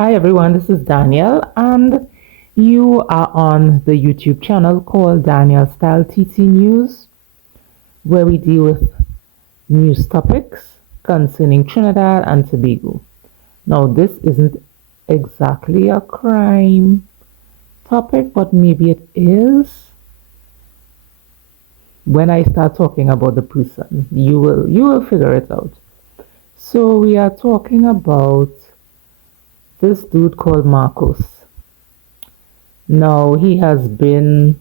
Hi everyone, this is Daniel, and you are on the YouTube channel called Daniel Style TT News, where we deal with news topics concerning Trinidad and Tobago. Now, this isn't exactly a crime topic, but maybe it is. When I start talking about the person, you will figure it out. So we are talking about this dude called MARKOS. Now he has been.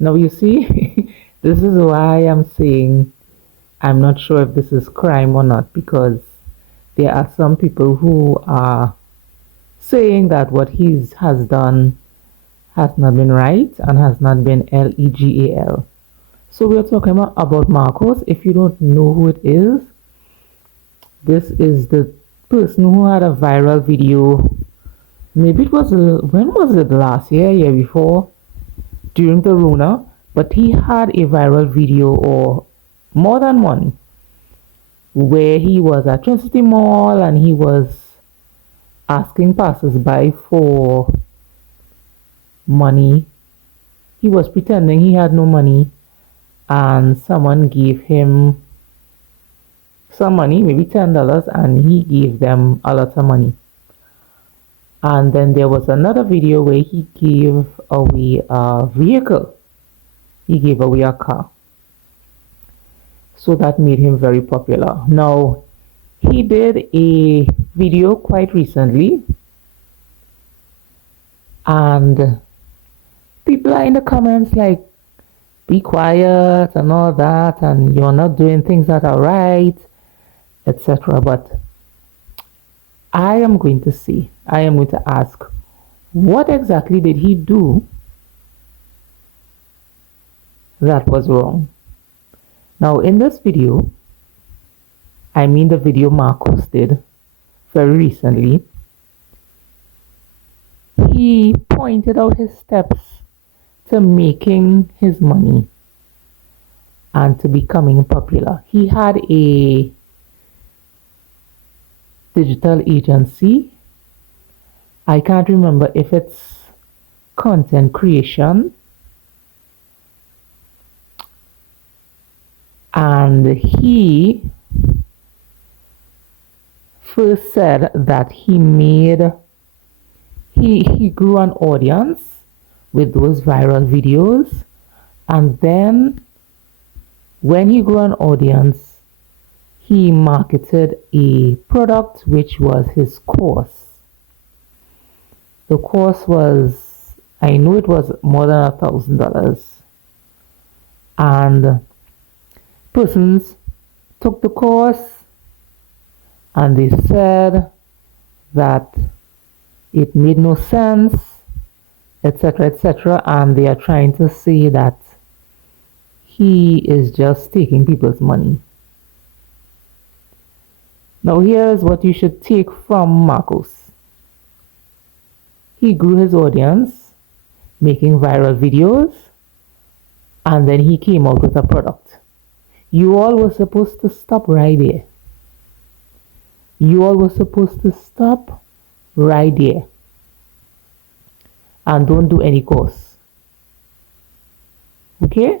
Now you see, this is why I'm saying I'm not sure if this is crime or not, because there are some people who are saying that what he has done has not been right and has not been legal. So we're talking about MARKOS. If you don't know who it is, this is the person who had a viral video. Maybe it was, when was it, last year before, during the Rona, but he had a viral video, or more than one, where he was at Trinity Mall and he was asking passers-by for money. He was pretending he had no money, and someone gave him some money, maybe $10, and he gave them a lot of money. And then there was another video where he gave away a vehicle. He gave away a car. So that made him very popular. Now, he did a video quite recently, and people are in the comments like, be quiet and all that, and you're not doing things that are right, etc. But I am going to ask, what exactly did he do that was wrong? Now, in this video, I mean the video MARKOS did very recently, he pointed out his steps to making his money and to becoming popular. He had a digital agency. I can't remember if it's content creation. And he first said that he grew an audience with those viral videos, and then when he grew an audience, he marketed a product which was his course. The course was, I know it was more than $1,000, and persons took the course and they said that it made no sense, etc., etc., and they are trying to say that he is just taking people's money. Now, here's what you should take from MARKOS. He grew his audience making viral videos, and then he came out with a product. You all were supposed to stop right there. You all were supposed to stop right there and don't do any course. Okay?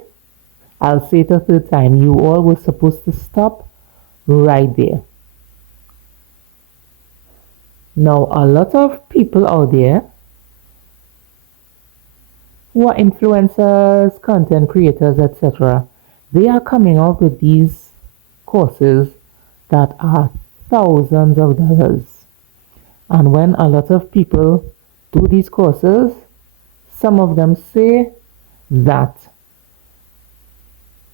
I'll say it a third time. You all were supposed to stop right there. Now, a lot of people out there who are influencers, content creators, etc., they are coming out with these courses that are thousands of dollars. And when a lot of people do these courses, some of them say that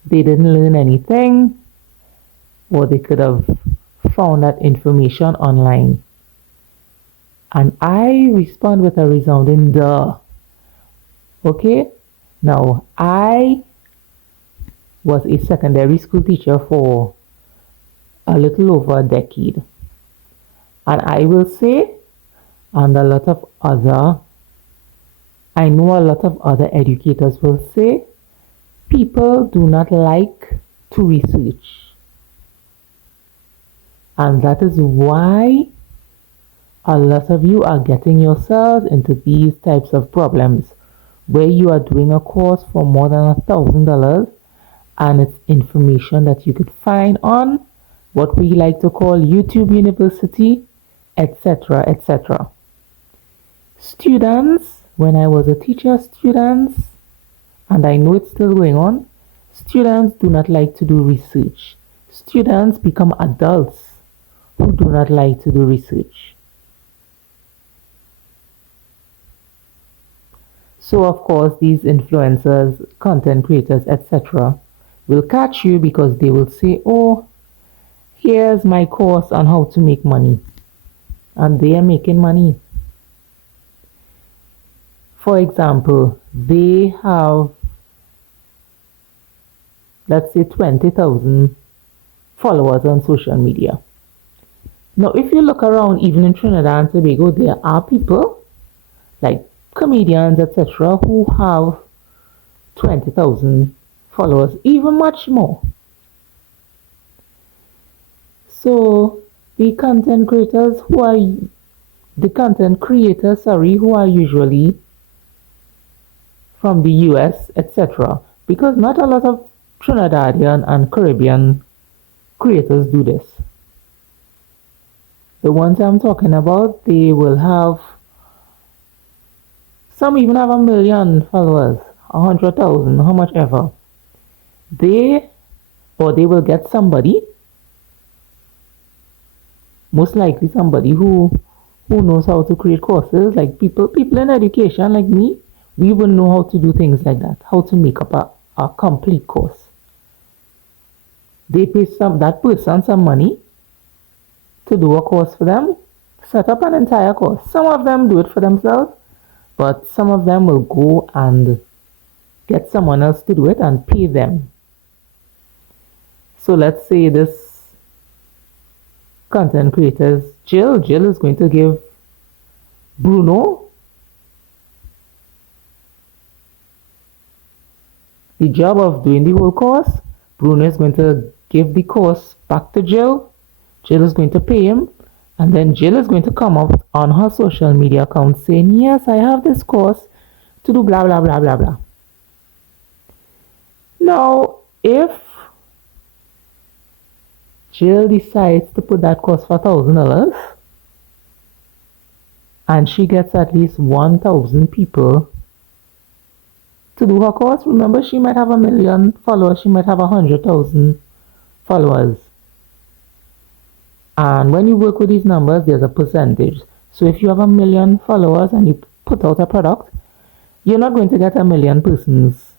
they didn't learn anything, or they could have found that information online. And I respond with a resounding duh. Okay? Now, I was a secondary school teacher for a little over a decade. And I will say, and I know a lot of other educators will say, people do not like to research. And that is why A lot of you are getting yourselves into these types of problems where you are doing a course for more than $1,000 and it's information that you could find on what we like to call YouTube University, etc. etc. Students, when I was a teacher, students, and I know it's still going on, students do not like to do research. Students become adults who do not like to do research. So, of course, these influencers, content creators, etc., will catch you because they will say, oh, here's my course on how to make money. And they are making money. For example, they have, let's say, 20,000 followers on social media. Now, if you look around, even in Trinidad and Tobago, there are people like comedians, etc., who have 20,000 followers, even much more. So the content creators, who are usually from the US, etc., because not a lot of Trinidadian and Caribbean creators do this. The ones I'm talking about, they will have, some even have 1,000,000 followers, 100,000, how much ever. They will get somebody, most likely somebody who knows how to create courses, like people in education like me. We will know how to do things like that, how to make up a complete course. They pay that person some money to do a course for them, set up an entire course. Some of them do it for themselves, but some of them will go and get someone else to do it and pay them. So let's say this content creators, Jill is going to give Bruno the job of doing the whole course. Bruno is going to give the course back to Jill. Jill is going to pay him, and then Jill is going to come up on her social media account saying, yes, I have this course to do blah blah blah blah blah. Now, if Jill decides to put that course for $1,000 and she gets at least 1,000 people to do her course, remember, she might have 1,000,000 followers, she might have 100,000 followers. And when you work with these numbers, there's a percentage. So if you have 1,000,000 followers and you put out a product, you're not going to get 1,000,000 persons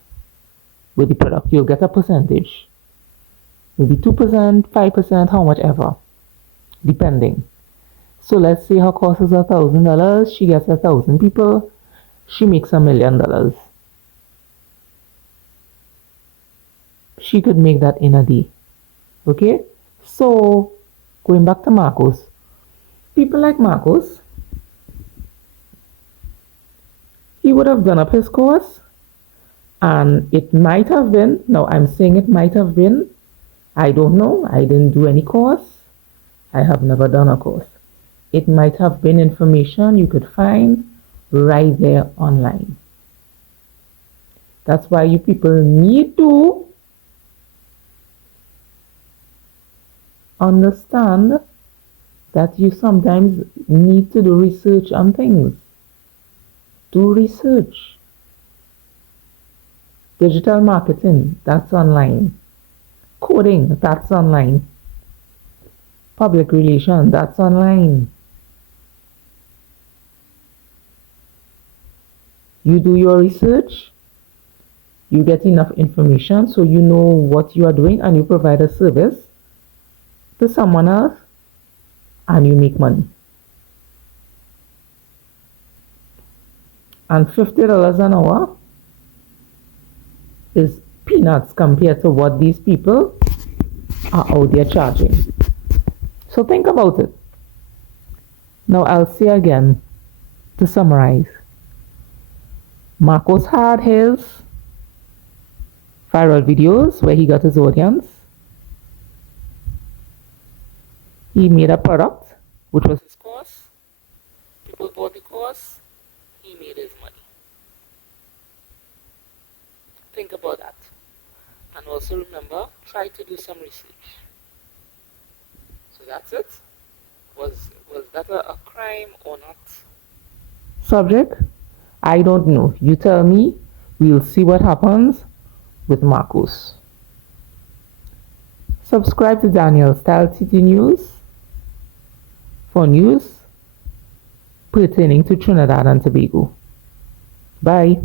with the product. You'll get a percentage. Maybe 2%, 5%, how much ever, depending. So let's say her cost is $1,000. She gets 1,000 people. She makes $1,000,000. She could make that in a day. Okay? So going back to MARKOS, people like MARKOS, he would have done up his course, and it might have been, now I'm saying it might have been, I don't know, I didn't do any course, I have never done a course. It might have been information you could find right there online. That's why you people need to understand that you sometimes need to do research on things. Do research. Digital marketing, that's online. Coding, that's online. Public relations, that's online. You do your research, you get enough information so you know what you are doing, and you provide a service to someone else and you make money. And $50 an hour is peanuts compared to what these people are out there charging. So think about it. Now I'll say again to summarize. MARKOS had his viral videos where he got his audience. He made a product, which was his course. MARKOS, he made his money. Think about that. And also remember, try to do some research. So that's it. Was that a crime or not? Subject? I don't know. You tell me. We'll see what happens with MARKOS. Subscribe to Daniel Style TT News for news pertaining to Trinidad and Tobago. Bye.